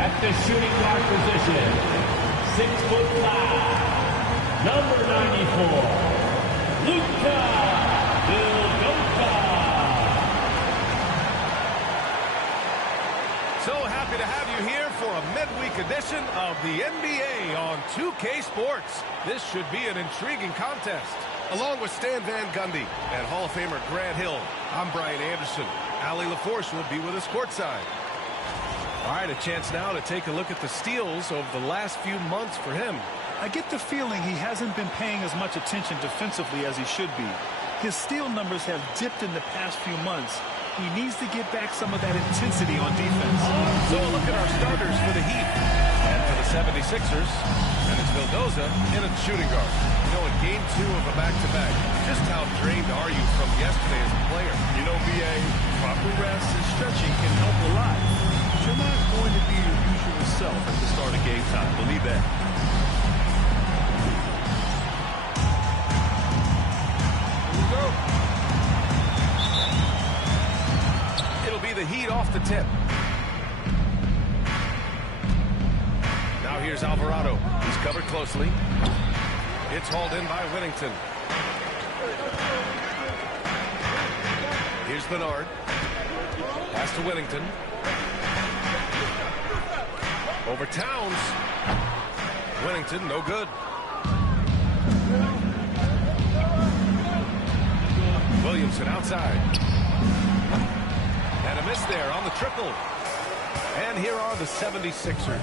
At the shooting guard position, 6'5", number 94, Luka Vildoza. So happy to have you here for a midweek edition of the NBA on 2K Sports. This should be an intriguing contest. Along with Stan Van Gundy and Hall of Famer Grant Hill, I'm Brian Anderson. Ali LaForce will be with us courtside. All right, a chance now to take a look at the steals over the last few months for him. I get the feeling he hasn't been paying as much attention defensively as he should be. His steal numbers have dipped in the past few months. He needs to get back some of that intensity on defense. So a look at our starters for the Heat. And for the 76ers, and it's Vildoza in a shooting guard. You know, in game 2 of a back-to-back, just how drained are you from yesterday as a player? You know, BA, proper rest and stretching can help a lot. You're not going to be your usual self at the start of game time. Believe that. Here we go. It'll be the Heat off the tip. Now here's Alvarado. He's covered closely. It's hauled in by Whittington. Here's Bernard. Pass to Whittington. Over Towns. Whittington, no good. Williamson outside. And a miss there on the triple. And here are the 76ers.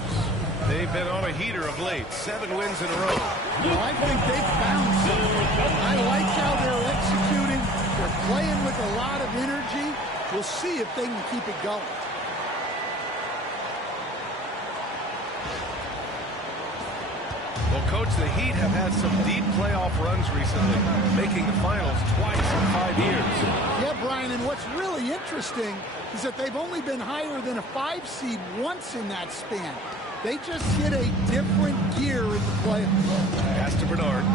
They've been on a heater of late. 7 wins in a row. Well, I think they've found something. I like how they're executing. They're playing with a lot of energy. We'll see if they can keep it going. Well, Coach, the Heat have had some deep playoff runs recently, making the finals twice in 5 years. Yeah, Brian, and what's really interesting is that they've only been higher than a 5 seed once in that span. They just hit a different gear in the playoffs. Pass to Bernard.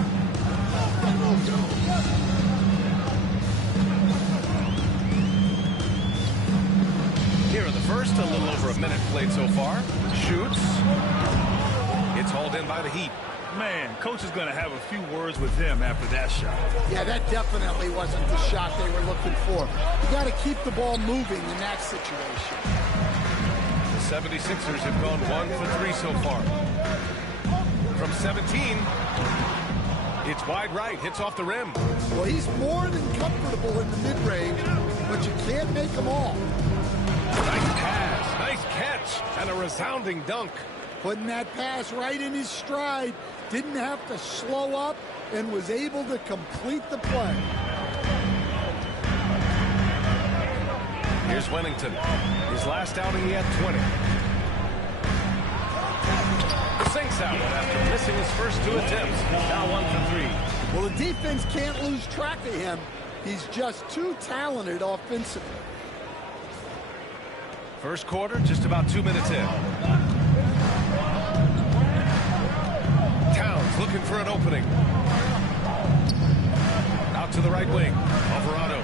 Here in the first, a little over a minute played so far. Shoots. It's hauled in by the Heat. Man, coach is going to have a few words with him after that shot. Yeah, that definitely wasn't the shot they were looking for. You got to keep the ball moving in that situation. The 76ers have gone 1 for 3 so far. From 17, it's wide right, hits off the rim. Well, he's more than comfortable in the mid-range, but you can't make them all. Nice pass, nice catch, and a resounding dunk. Putting that pass right in his stride. Didn't have to slow up and was able to complete the play. Here's Whittington. His last outing, he had 20. Sinks that one after missing his first 2 attempts. Now 1 for 3. Well, the defense can't lose track of him. He's just too talented offensively. First quarter, just about 2 minutes in. Towns looking for an opening. Out to the right wing. Alvarado.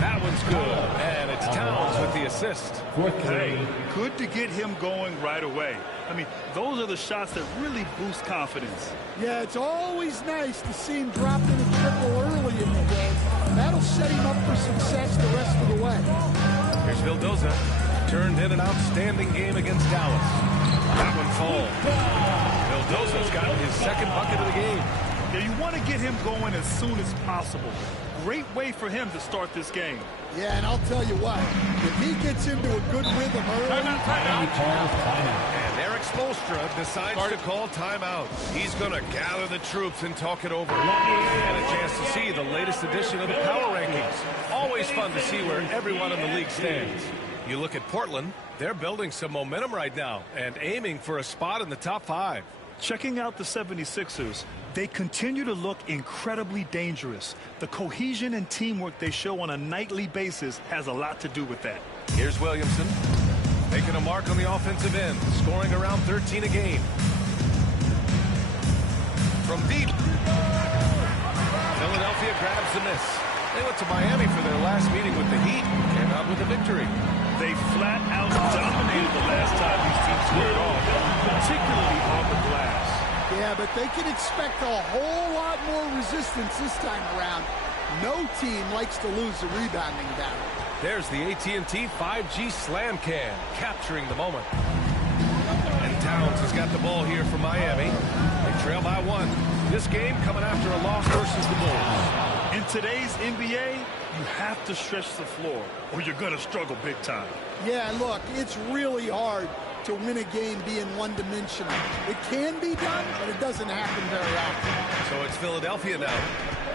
That one's good. And it's Towns with the assist. Hey, good to get him going right away. I mean, those are the shots that really boost confidence. Yeah, it's always nice to see him drop in a triple early in the game. That'll set him up for success the rest of the way. Here's Vildoza. Turned in an outstanding game against Dallas. That one falls. Vildoza's got his second bucket of the game. Yeah, you want to get him going as soon as possible. Great way for him to start this game. Yeah, and I'll tell you what, if he gets into a good rhythm early... And Eric Spoelstra decides to call timeout. He's going to gather the troops and talk it over. And a chance to see the latest edition of the Power Rankings. Always fun to see where everyone in the league stands. You look at Portland, they're building some momentum right now and aiming for a spot in the top 5. Checking out the 76ers, they continue to look incredibly dangerous. The cohesion and teamwork they show on a nightly basis has a lot to do with that. Here's Williamson, making a mark on the offensive end, scoring around 13 a game. From deep, Philadelphia grabs the miss. They went to Miami for their last meeting with the Heat, came out with a victory. They flat out dominated the last time these teams squared off. Yeah, but they can expect a whole lot more resistance this time around. No team likes to lose a rebounding battle. There's the AT&T 5G Slam Can, capturing the moment. And Towns has got the ball here for Miami. They trail by 1. This game coming after a loss versus the Bulls. In today's NBA, you have to stretch the floor, or you're going to struggle big time. Yeah, look, it's really hard to win a game being one-dimensional. It can be done, but it doesn't happen very often. So it's Philadelphia now.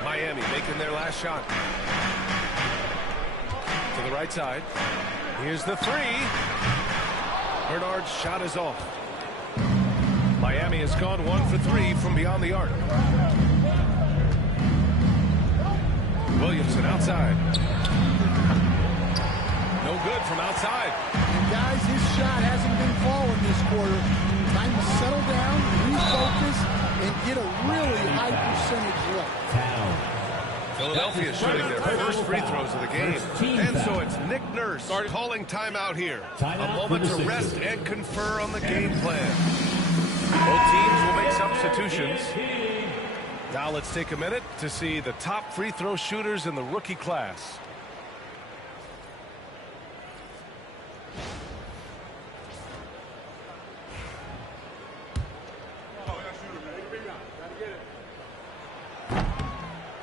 Miami making their last shot. To the right side. Here's the 3. Bernard's shot is off. Miami has gone 1 for 3 from beyond the arc. Williamson outside. No good from outside. And guys, his shot hasn't been falling this quarter. Time to settle down, refocus, and get a really high percentage look. Philadelphia shooting their first free throws of the game. And so it's Nick Nurse calling timeout here. A moment to rest and confer on the game plan. Both teams will make substitutions. Now let's take a minute to see the top free throw shooters in the rookie class.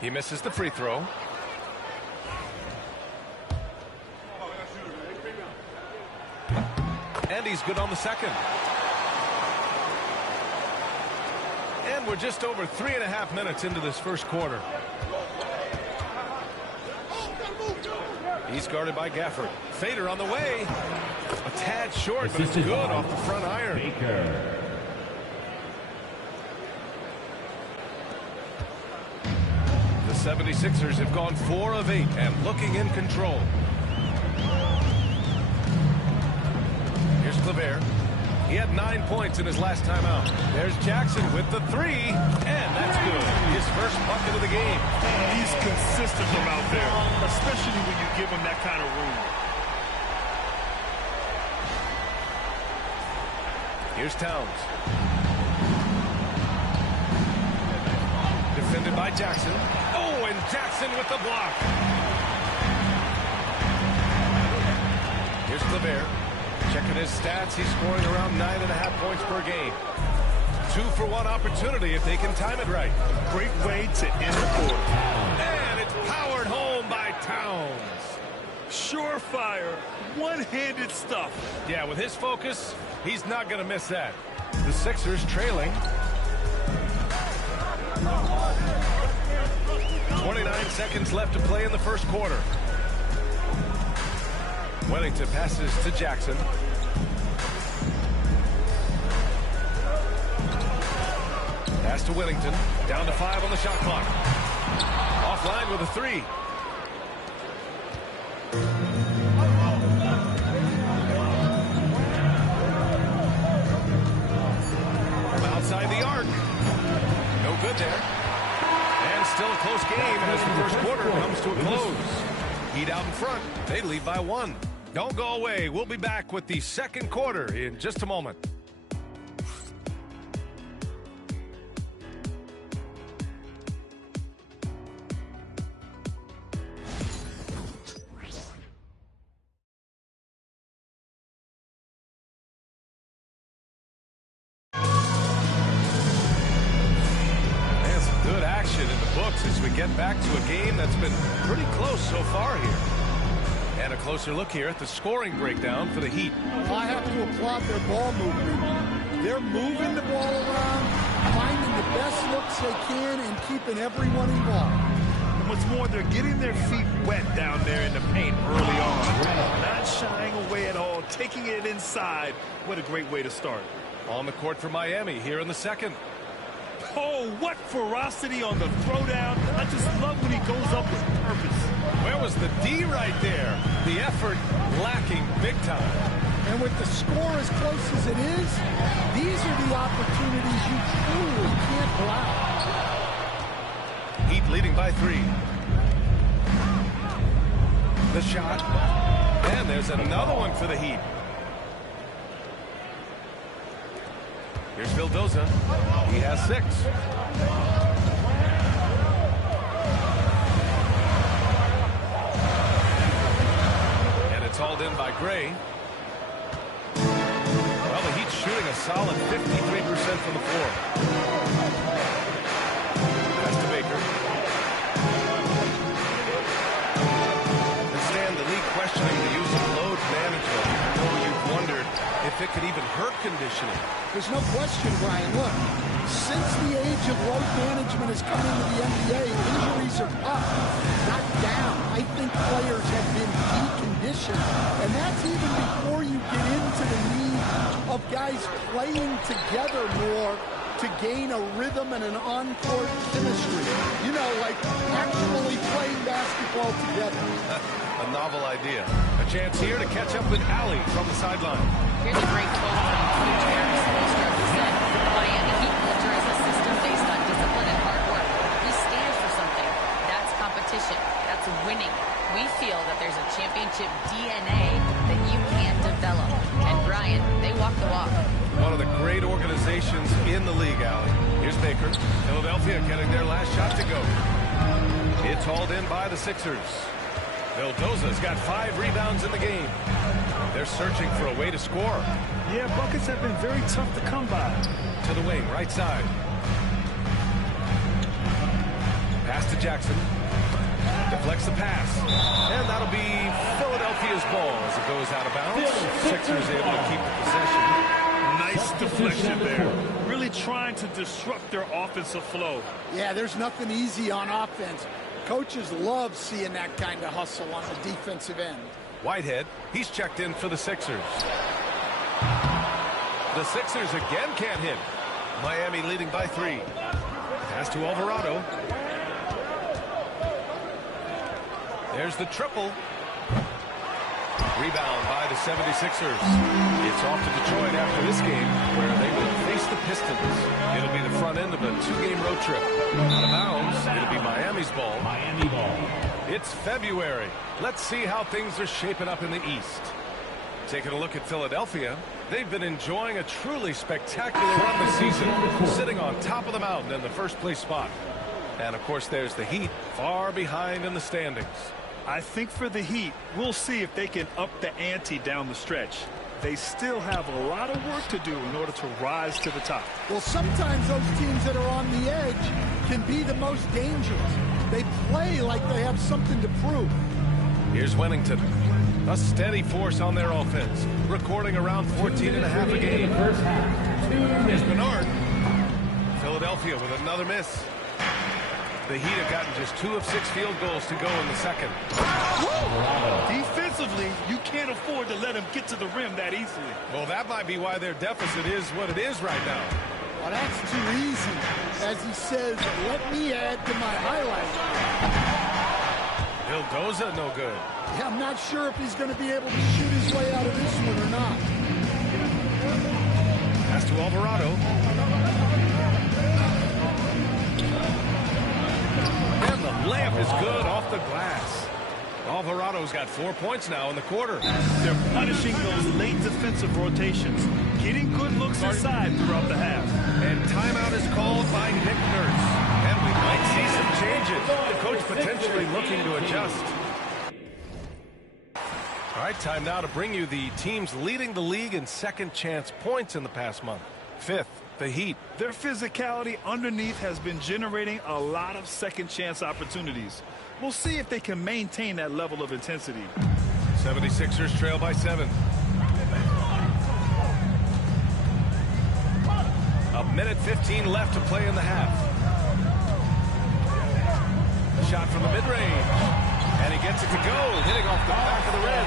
He misses the free throw. And he's good on the second. And we're just over 3.5 minutes into this first quarter. He's guarded by Gafford. Fader on the way. A tad short, but it's good off the front iron. Baker. The 76ers have gone 4 of 8 and looking in control. Here's Clavert. He had 9 points in his last time out. There's Jackson with the 3, and that's good. His first bucket of the game. He's consistent from out there, especially when you give him that kind of room. Here's Towns. Defended by Jackson. Oh, and Jackson with the block. Here's Clavert. Checking his stats, he's scoring around 9.5 points per game. 2-for-1 opportunity if they can time it right. Great way to end the quarter. And it's powered home by Towns. Surefire, one-handed stuff. Yeah, with his focus, he's not going to miss that. The Sixers trailing. 29 seconds left to play in the first quarter. Wellington passes to Jackson. Pass to Wellington. Down to 5 on the shot clock. Offline with a 3. From outside the arc. No good there. And still a close game as the first quarter comes to a close. Heat out in front. They lead by 1. Don't go away. We'll be back with the second quarter in just a moment. And some good action in the books as we get back to a game that's been pretty close so far here. And a closer look here at the scoring breakdown for the Heat. I have to applaud their ball movement. They're moving the ball around, finding the best looks they can, and keeping everyone involved. And what's more, they're getting their feet wet down there in the paint early on. Not shying away at all, taking it inside. What a great way to start. On the court for Miami here in the second. Oh, what ferocity on the throwdown. I just love when he goes up with purpose. Where was the D right there? The effort lacking big time. And with the score as close as it is, these are the opportunities you truly can't allow. Heat leading by 3. The shot. And there's another one for the Heat. Here's Vildoza. He has 6. And it's hauled in by Gray. Well, the Heat's shooting a solid 53% from the floor. Pass to Baker. And Stan, the league questioning the use of load management. I know you've wondered if it could even hurt conditioning. There's no question, Brian. Look, since the age of load management has come into the NBA, injuries are up, not down. I think players have been deconditioned, and that's even before you get into the need of guys playing together more to gain a rhythm and an on-court chemistry. You know, like actually playing basketball together. A novel idea. A chance here to catch up with Ali from the sideline. Here's a great quote from Coach Eric Spoelstra, who said, "Miami Heat culture is a system based on discipline and hard work. We stand for something. That's competition. That's winning. We feel that there's a championship DNA that you can't develop." And Brian, they walk the walk. One of the great organizations in the league, Ali. Here's Baker. Philadelphia getting their last shot to go. It's hauled in by the Sixers. Vildoza's got 5 rebounds in the game. They're searching for a way to score. Yeah, buckets have been very tough to come by. To the wing, right side. Pass to Jackson. Deflects the pass. And that'll be Philadelphia's ball as it goes out of bounds. Sixers able to keep the possession. Nice deflection there. Really trying to disrupt their offensive flow. Yeah, there's nothing easy on offense. Coaches love seeing that kind of hustle on the defensive end. Whitehead, he's checked in for the Sixers. The Sixers again can't hit. Miami leading by 3. Pass to Alvarado. There's the triple. Rebound by the 76ers. It's off to Detroit after this game, where they will face the Pistons. It'll be the front end of a 2-game road trip. Out of bounds, it'll be Miami's ball. Miami ball. It's February. Let's see how things are shaping up in the East. Taking a look at Philadelphia, they've been enjoying a truly spectacular run this season, sitting on top of the mountain in the first-place spot. And, of course, there's the Heat, far behind in the standings. I think for the Heat, we'll see if they can up the ante down the stretch. They still have a lot of work to do in order to rise to the top. Well, sometimes those teams that are on the edge can be the most dangerous. They play like they have something to prove. Here's Wennington. A steady force on their offense, recording around 14.5 a game. First half. Here's Bernard. Philadelphia with another miss. The Heat have gotten just 2 of 6 field goals to go in the second. Defensively, you can't afford to let them get to the rim that easily. Well, that might be why their deficit is what it is right now. Well, that's too easy. As he says, let me add to my highlight. Vildoza, no good. Yeah, I'm not sure if he's going to be able to shoot his way out of this one or not. Pass to Alvarado. And the layup is good off the glass. Alvarado's got 4 points now in the quarter. They're punishing those late defensive rotations, getting good looks inside throughout the half. And timeout is called by Nick Nurse. And we might see some changes. The coach potentially looking to adjust. All right, time now to bring you the teams leading the league in second chance points in the past month. 5th, the Heat. Their physicality underneath has been generating a lot of second chance opportunities. We'll see if they can maintain that level of intensity. 76ers trail by 7. A minute 15 left to play in the half. A shot from the mid-range. And he gets it to go, hitting off the back of the rim.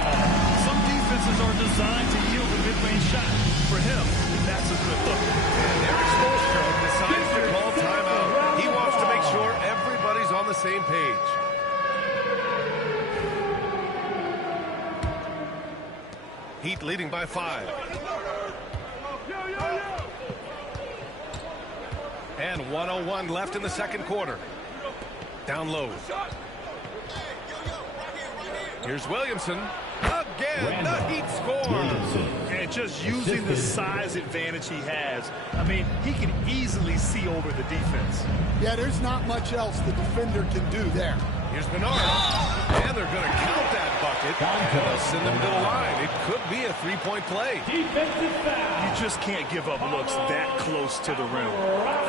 Some defenses are designed to yield a mid-range shot. For him, that's a good look. And Eric Spoelstra decides to call timeout. He wants to make sure everybody's on the same page. Heat leading by 5. And 1:01 left in the second quarter. Down low. Here's Williamson. Again, the Heat score. And And just using the size advantage he has, I mean, he can easily see over the defense. Yeah, there's not much else the defender can do there. Here's Bernard. And they're going to count that bucket. And they'll send them to the line. It could be a three-point play. Defensive foul. You just can't give up looks that close to the rim.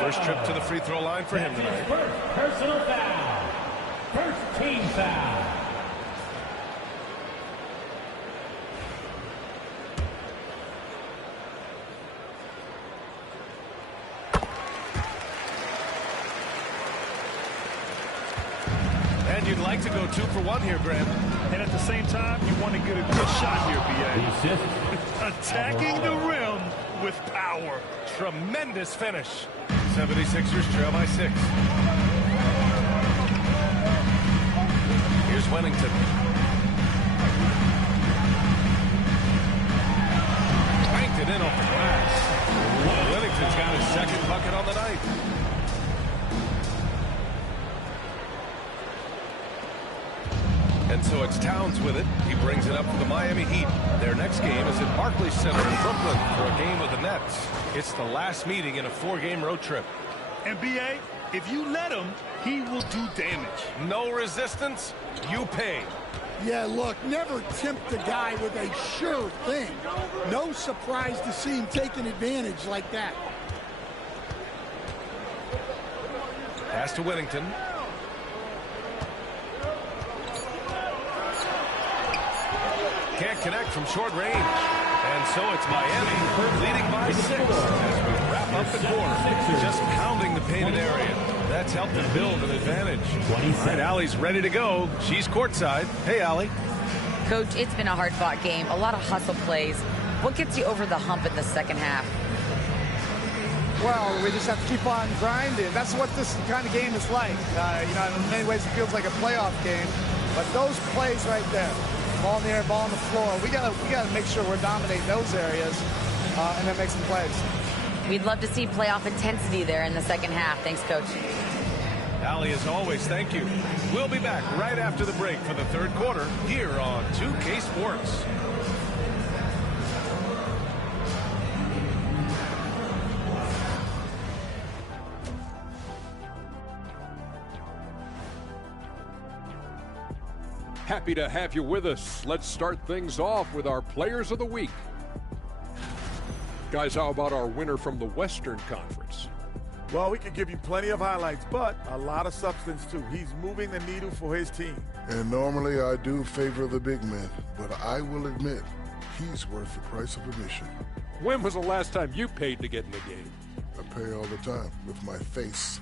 First trip to the free throw line for him That's his tonight. first personal foul. First team foul. And you'd like to go 2 for 1 here, Graham. And at the same time, you want to get a good shot here, The B.A. assist. Attacking the rim with power. Tremendous finish. 76ers trail by 6. Here's Wennington. Banked it in off the glass. Wennington's got his second bucket on the night. And so it's Towns with it. He brings it up for the Miami Heat. Their next game is at Barclays Center in Brooklyn for a game with the Nets. It's the last meeting in a 4-game road trip. And B.A., if you let him, he will do damage. No resistance, you pay. Yeah, look, never tempt a guy with a sure thing. No surprise to see him taking advantage like that. Pass to Wennington. Can't connect from short range. And so it's Miami leading by 6 as we wrap up the quarter. Just pounding the painted area. That's helped them build an advantage. All right, Allie's ready to go. She's courtside. Hey, Allie. Coach, it's been a hard-fought game. A lot of hustle plays. What gets you over the hump in the second half? Well, we just have to keep on grinding. That's what this kind of game is like. In many ways, it feels like a playoff game. But those plays right there, ball in the air, ball on the floor, we gotta make sure we're dominating those areas and then make some plays. We'd love to see playoff intensity there in the second half. Thanks, Coach. Allie, as always, thank you. We'll be back right after the break for the third quarter here on 2K Sports. Happy to have you with us. Let's start things off with our Players of the Week. Guys, how about our winner from the Western Conference? Well, we can give you plenty of highlights, but a lot of substance, too. He's moving the needle for his team. And normally I do favor the big men, but I will admit he's worth the price of admission. When was the last time you paid to get in the game? I pay all the time with my face.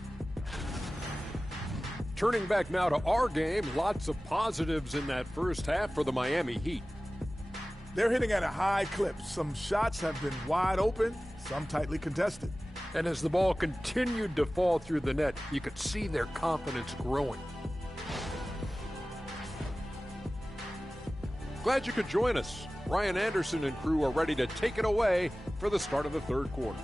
Turning back now to our game, lots of positives in that first half for the Miami Heat. They're hitting at a high clip. Some shots have been wide open, some tightly contested. And as the ball continued to fall through the net, you could see their confidence growing. Glad you could join us. Ryan Anderson and crew are ready to take it away for the start of the third quarter.